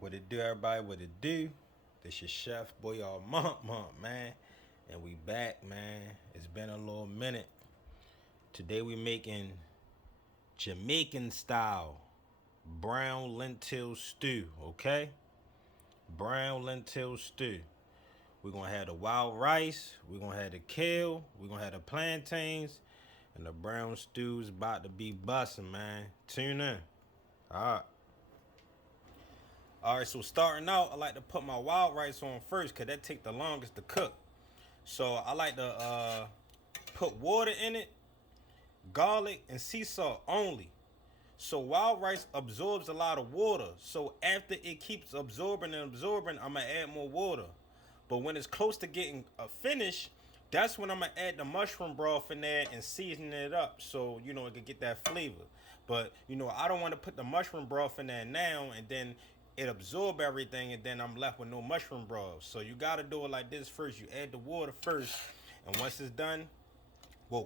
What it do, everybody? What it do? This your chef, boy, y'all man. And we back, man. It's been a little minute. Today we making Jamaican style brown lentil stew, okay? Brown lentil stew. We're gonna have the wild rice, we're gonna have the kale, we're gonna have the plantains, and the brown stew's about to be bussin', man. Tune in. Alright. Alright, so starting out, I like to put my wild rice on first because that take the longest to cook. So I like to put water in it, garlic, and sea salt only. So wild rice absorbs a lot of water. So after it keeps absorbing and absorbing, I'm going to add more water. But when it's close to getting finished, that's when I'm going to add the mushroom broth in there and season it up so, it can get that flavor. But, I don't want to put the mushroom broth in there now and then it absorb everything and then I'm left with no mushroom broth. So you got to do it like this first. You add the water first. And once it's done,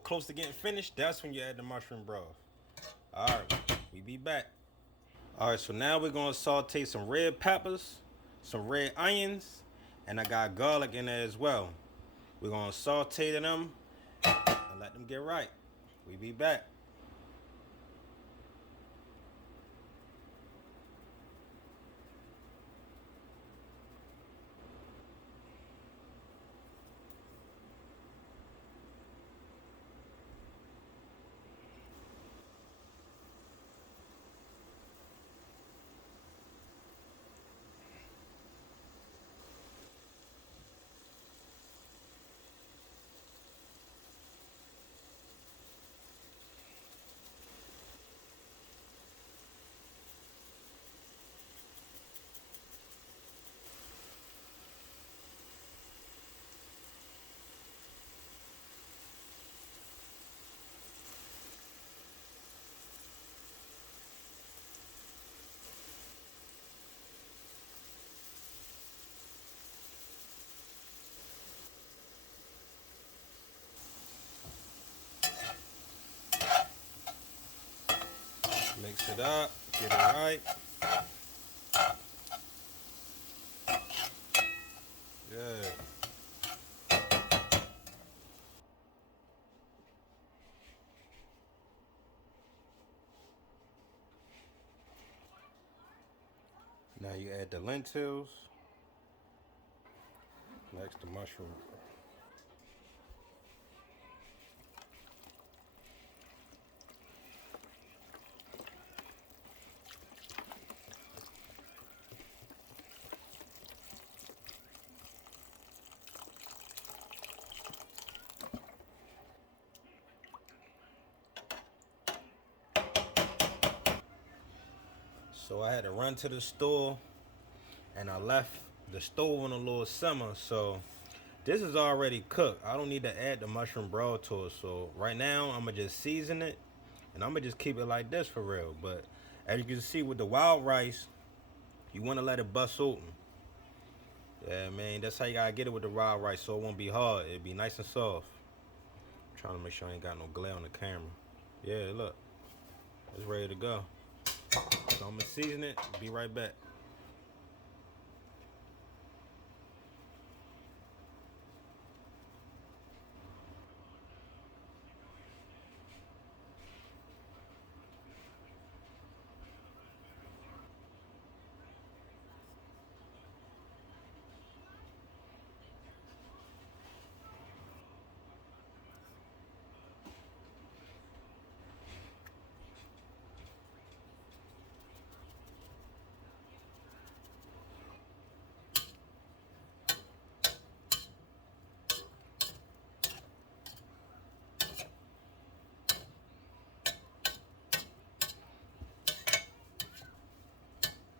close to getting finished, that's when you add the mushroom broth. All right, we be back. All right, so now we're going to saute some red peppers, some red onions, and I got garlic in there as well. We're going to saute them and let them get right. We be back. Mix it up, get it right. Good. Now you add the lentils. Next the mushroom. So I had to run to the store and I left the stove on a little simmer. So this is already cooked. I don't need to add the mushroom broth to it. So right now I'm gonna just season it and I'm gonna just keep it like this for real. But as you can see with the wild rice, you wanna let it bust open. Yeah, man, that's how you gotta get it with the wild rice so it won't be hard. It'll be nice and soft. I'm trying to make sure I ain't got no glare on the camera. Yeah, look, it's ready to go. So I'm gonna season it, be right back.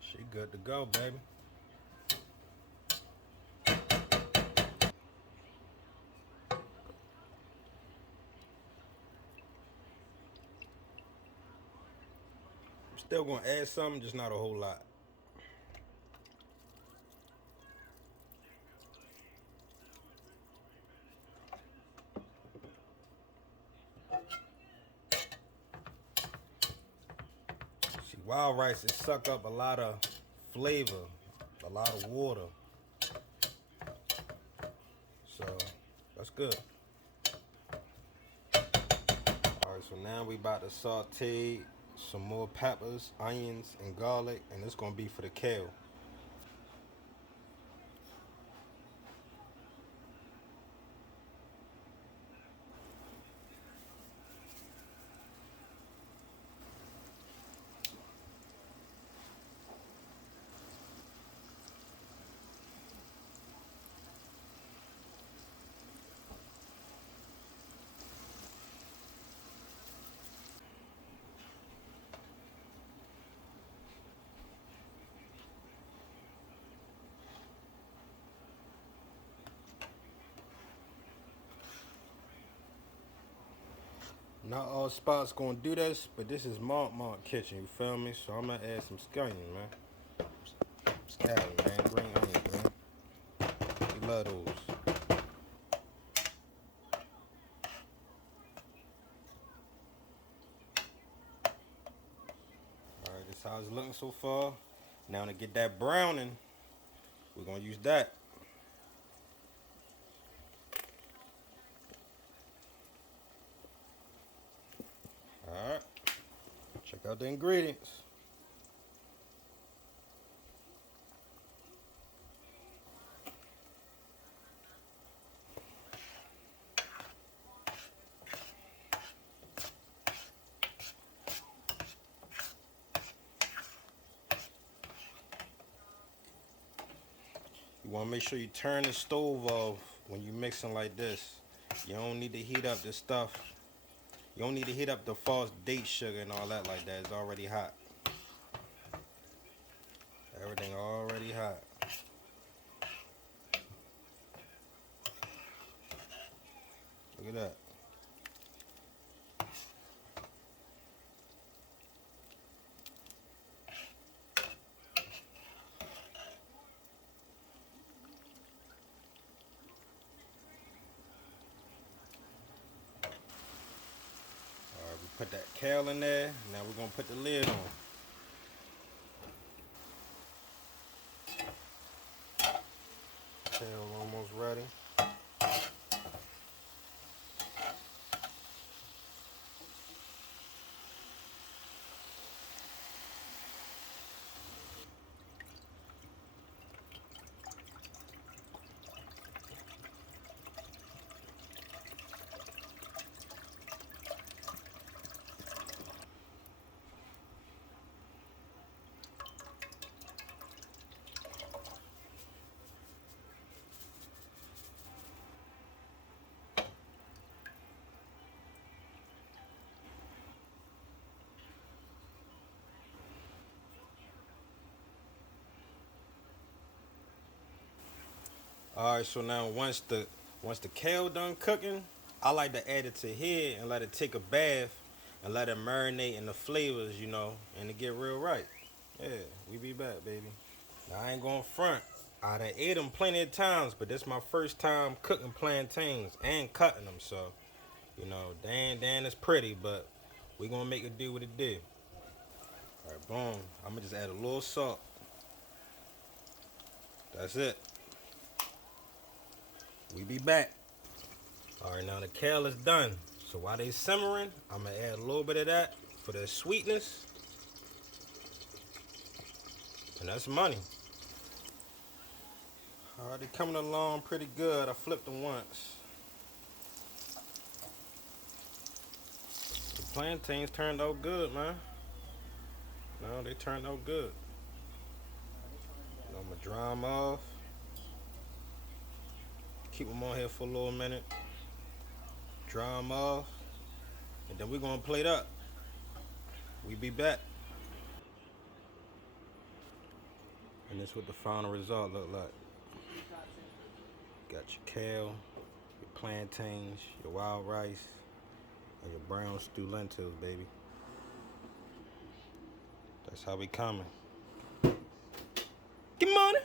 She good to go, baby. I'm still gonna add something, just not a whole lot. See, wild rice, it suck up a lot of flavor. a lot of water. So that's good. Alright, so now we about to saute some more peppers, onions, and garlic, and it's gonna be for the kale. Not all spots gonna do this, but this is Mark kitchen, you feel me? So I'm gonna add some scallion, man. Scallion, man, green onions, man. We love those. Alright, this is how it's looking so far. Now to get that browning, we're gonna use that. Alright, check out the ingredients. You want to make sure you turn the stove off when you're mixing like this. You don't need to heat up this stuff. You don't need to heat up the false date sugar and all that like that. It's already hot. Everything already hot. Look at that. Alright, we put that kale in there. Now we're going to put the lid on. Kale almost ready. Alright, so now once the kale done cooking, I like to add it to here and let it take a bath and let it marinate in the flavors, you know, and to get real right. Yeah, we be back, baby. Now I ain't going front. I done ate them plenty of times, but this my first time cooking plantains and cutting them, so you know, Dan is pretty, but we gonna make it do what it did. Alright, boom. I'm gonna just add a little salt. That's it. We be back. Alright, now the kale is done. So while they simmering, I'm gonna add a little bit of that for the sweetness. And that's money. Alright, they coming along pretty good. I flipped them once. The plantains turned out good, man. No, they turned out good. I'm gonna dry them off. Keep them on here for a little minute. Dry them off. And then we're gonna plate up. We be back. And this is what the final result look like. Got your kale, your plantains, your wild rice, and your brown stew lentils, baby. That's how we coming. Get money.